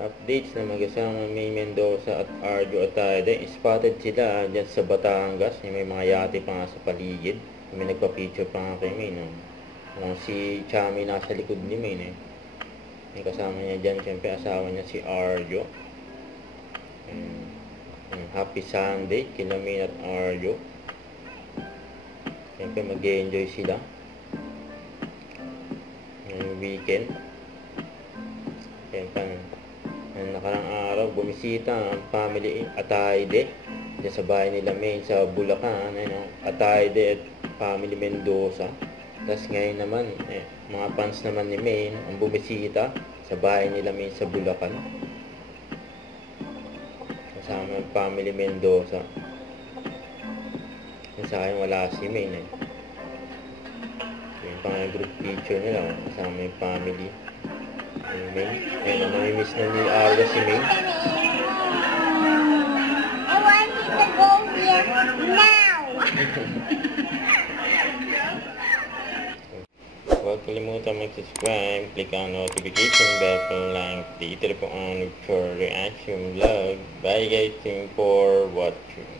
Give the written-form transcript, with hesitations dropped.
Updates na magkasama May Mendoza at Arjo Atayde. Spotted sila dyan sa Batangas. May mga yate pa nga sa paligid. May nagpa-picture pa nga kay May. No? Si Chami nasa likod ni May. Eh. May kasama niya dyan. Siyempre asawa niya si Arjo. Happy Sunday kila May at Arjo. Siyempre mag-enjoy sila. Ngayong weekend. Siyempre nakarang araw bumisita ang family Atayde dyan sa bahay nila May sa Bulacan. Atayde at family Mendoza. Tapos ngayon naman mga fans naman ni May ang bumisita sa bahay nila May sa Bulacan kasama ang family Mendoza. Sa akin wala si May yung pang group picture nila kasama yung family May. Namimiss na ni Arga si May. I want you to go here now. Huwag kalimutan mag-subscribe, click ang notification bell for like dito po on for reaction vlog. Bye guys, thank you for watching.